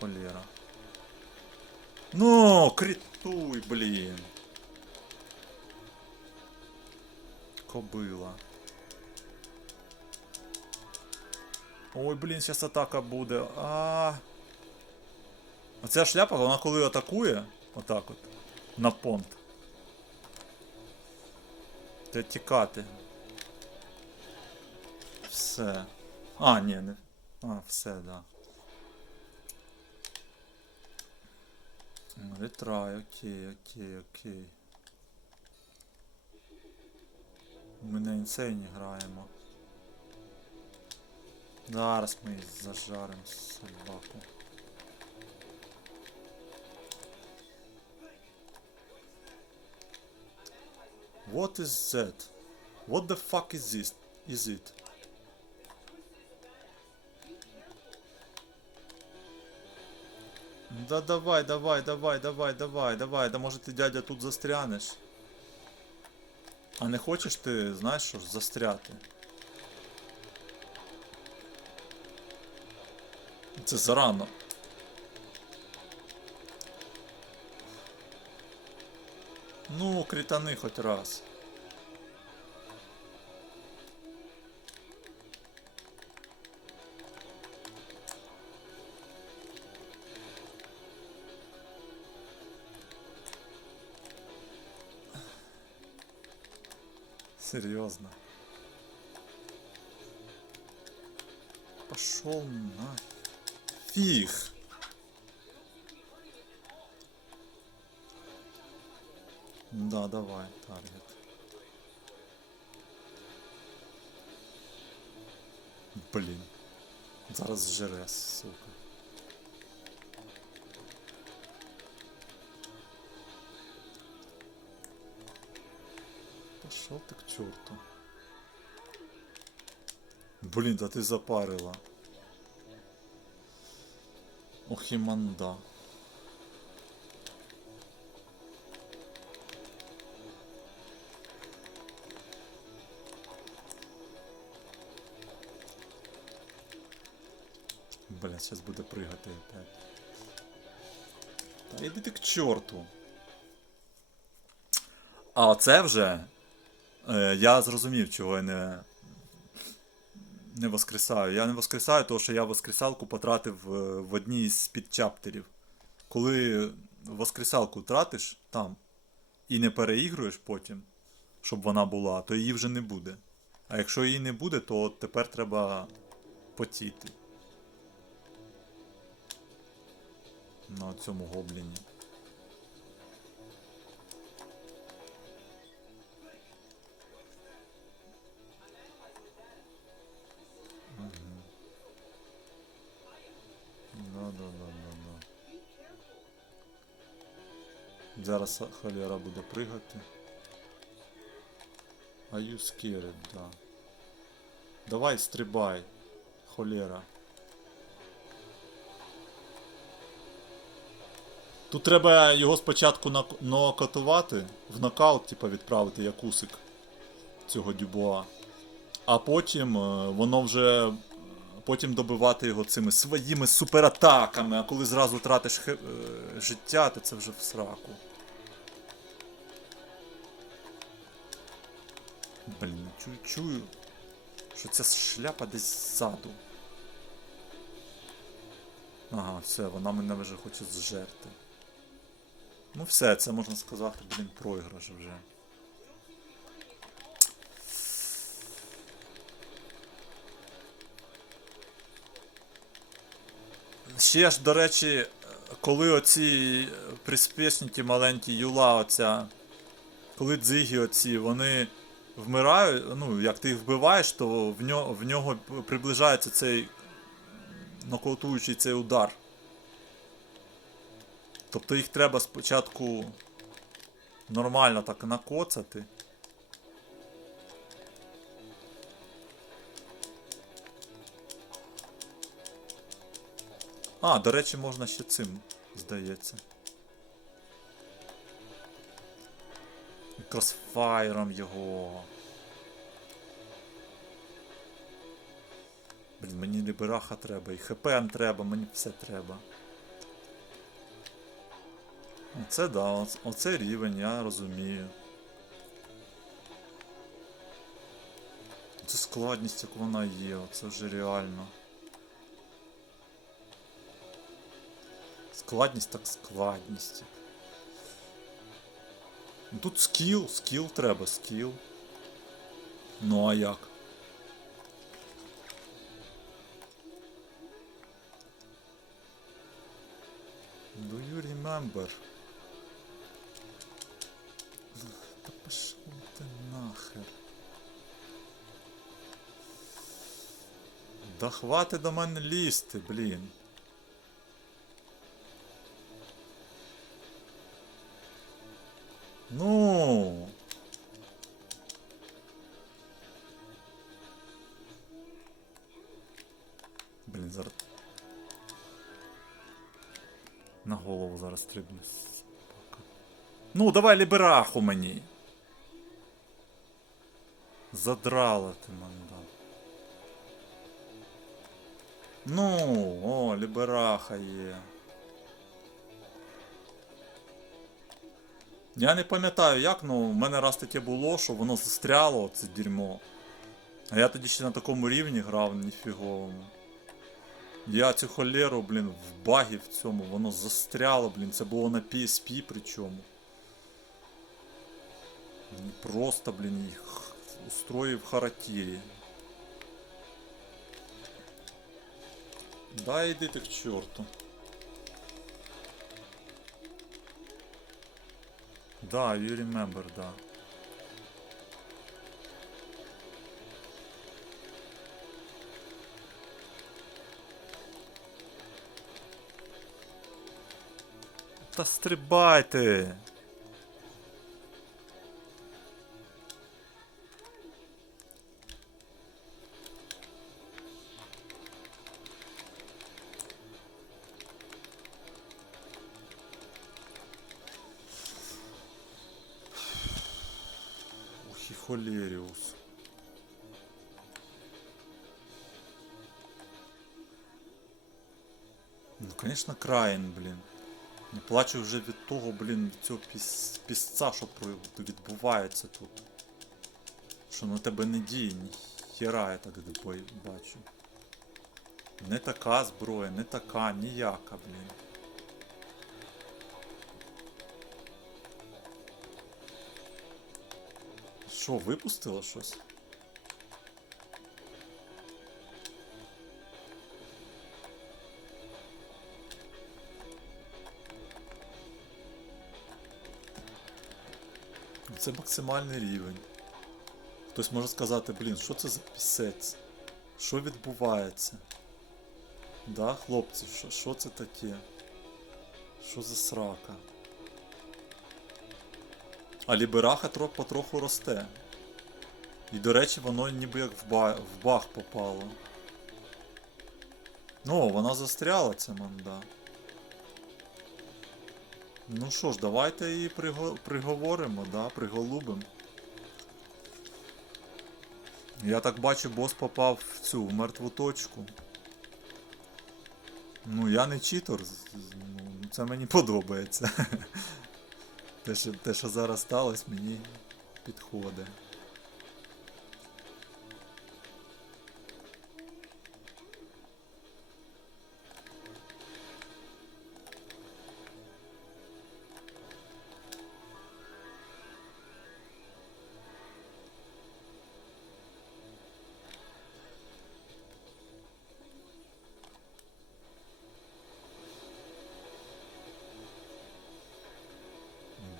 холєра. Ну, критуй, блін. Кобила. Ой, блін, зараз атака буде. А. Оця шляпа, вона коли атакує, отак от, на понт. Треба тікати. Все. А, ні, не. А, все, да. Ретрай, окей, окей, окей. Ми на інсейні граємо. Зараз ми зажаримо собаку. What is that? What the fuck is this? Is it? Да давай, давай, давай, давай, давай, давай, да може ти дядя тут застрянеш. А не хочеш ти, знаєш що застряти? Це зарано. Ну, критани хоч раз. Серьезно. Пошел на фиг. Да, давай, таргет. Блін. Зараз жре, сука. Пошел ты к черту. Блін, да ти запарила. Ох і манда. Бля, сейчас буде пригати опять. Та іди ти к чорту. А оце вже. Е, я зрозумів, чого я не. Не воскресаю. Я не воскресаю, тому що я воскресалку потратив е, в одній з підчаптерів. Коли воскресалку тратиш там і не переігруєш потім, щоб вона була, то її вже не буде. А якщо її не буде, то тепер треба потіти. На цьому гобліні. Зараз холера буде пригати. Are you scared, да. Давай стрибай, холера. Тут треба його спочатку нок- нокаутувати, в нокаут, типа, відправити як усик цього дюбуа. А потім е, воно вже. Потім добивати його цими своїми суператаками, а коли зразу тратиш хе- е, життя, то це вже в сраку. Блін, чую, чую, що ця шляпа десь ззаду. Ага, все, вона мене вже хоче зжерти. Ну все, це можна сказати, блін, проіграш вже. Ще ж, до речі, коли оці приспішники маленькі юла, оця, коли дзиги оці, вони вмирають, ну, як ти їх вбиваєш, то в нього, в нього приближається цей нокаутуючий цей удар. Тобто їх треба спочатку нормально так накоцати. А, до речі, можна ще цим, здається. Кросфайром його. Блін, мені лібераха треба, і ХП треба, мені все треба. Оце да, оц- оце рівень, я розумію. Це складність, як вона є, це вже реально. Складність так складність. Ну, Тут скіл, скіл треба, скіл. Ну а як? Do you remember? Та пішов ти нахер. Да хвати до мене лізти, блін. Ну. Блін, зараз. На голову зараз стрибну. Ну, давай лібераху мені. Задрала ти мене. Ну, о, лібераха є. Я не пам'ятаю як, ну в мене раз таке було, що воно застряло, це дерьмо. А я тоді ще на такому рівні грав ніфіговому. Я цю холеру, блін, в багі в цьому, воно застряло, блін, це було на PSP причому. Просто, блін, їх устроїв харатірі. Да, йди ти к чорту. Да, you remember, да. Та стрибайте! Холеріус. Ну, конечно, краєн, блін. Не плачу вже від того, блін, від цього піс... пісця, що відбувається тут. Що на тебе не діє, ні хіра я так бачу. Не така зброя, не така, ніяка, блін. Що, випустила щось? Це максимальний рівень. Хтось може сказати, блін, що це за пісець? Що відбувається? Да, хлопці, що, це таке? Що за срака? А лібераха тро, потроху росте. І до речі, воно ніби як в, ба, в баг попало. Ну, вона застряла ця манда. Ну що ж, давайте її приго... приговоримо, да, приголубимо. Я так бачу, бос попав в цю в мертву точку. Ну, я не читер, ну, це мені подобається. Те, що, те, що зараз сталося, мені підходить.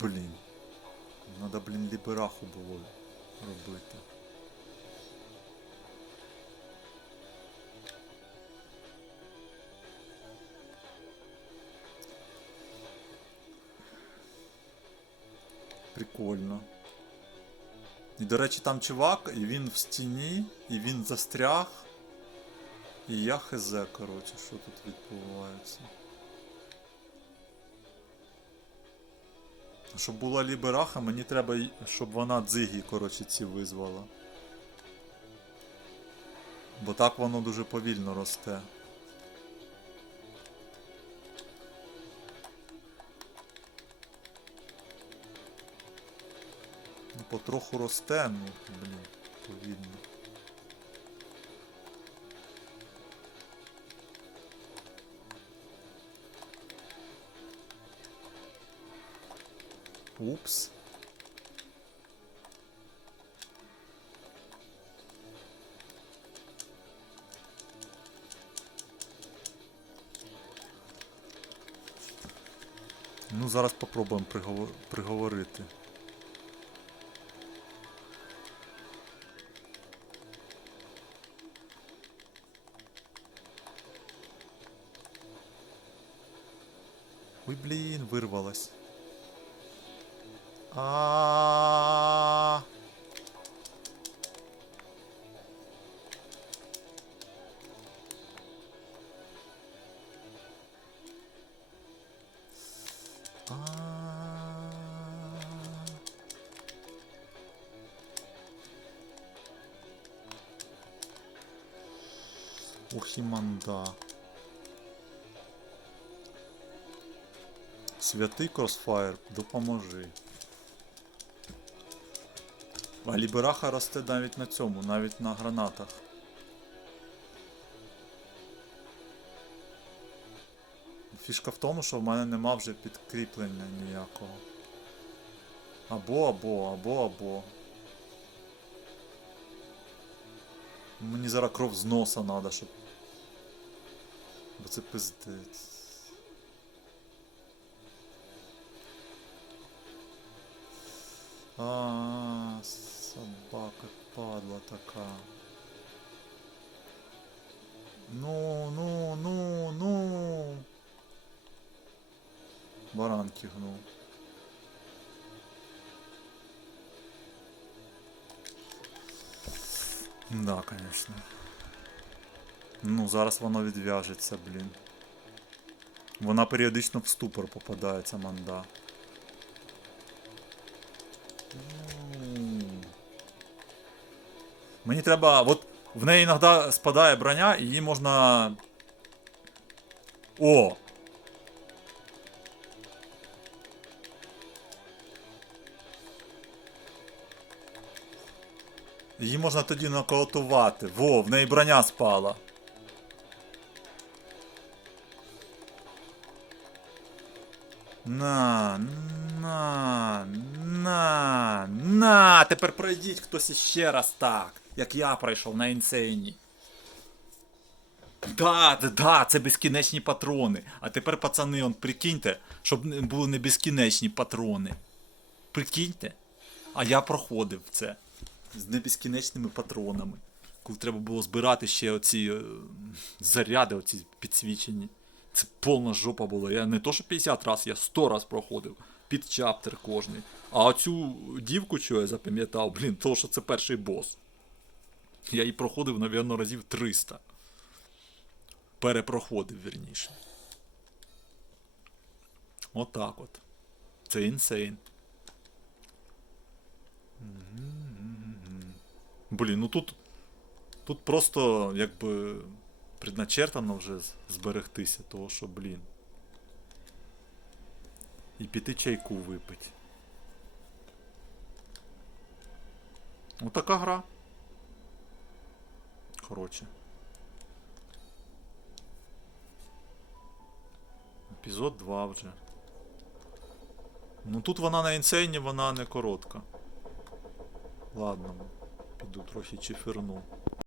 Блін. Надо, блін, лібераху було робити. Прикольно. І, до речі, там чувак, і він в стіні, і він застряг. І я хз, коротше, що тут відбувається. Щоб була лібераха, мені треба, щоб вона дзигі, коротше, ці визвала. Бо так воно дуже повільно росте. Ну, Потроху росте, ну, блін, повільно. Упс. Ну, зараз попробуємо приговор... приговорити. Ой, блін, вирвалась. А. Ух і манда. Святий Кросфайр, допоможи. А лібераха росте навіть на цьому, навіть на гранатах. Фішка в тому, що в мене нема вже підкріплення ніякого. Або, або, або, або. Мені зараз кров з носа треба, щоб. Бо це пиздець. А, собака падла така. Ну, ну, ну, ну. Баранки гнув. Да, конечно. Ну, зараз воно відв'яжеться, блін. Вона періодично в ступор попадає, ця манда. Мені треба. От в неї іноді спадає броня, і її можна. О! Її можна тоді нокаутувати. Во, в неї броня спала. На, на, на, на. Тепер пройдіть хтось іще раз так, як я пройшов на інсейні. Да, да, да, це безкінечні патрони. А тепер, пацани, он, прикиньте, щоб були не безкінечні патрони. Прикиньте. А я проходив це з небезкінечними патронами. Коли треба було збирати ще оці е, заряди, оці підсвічені. Це повна жопа була. Я не то, що 50 раз, я 100 раз проходив. Під чаптер кожний. А оцю дівку, що я запам'ятав, блін, то що це перший бос. Я її проходив, навірно, разів 300. Перепроходив, вірніше. Отак от. Це інсейн. Блін, ну тут. Тут просто якби предначертано вже зберегтися, того що, блін. І піти чайку випить. Ну така гра. Коротше. Епізод 2 вже. Ну тут вона на інсейні, вона не коротка. Ладно, піду трохи чеферну.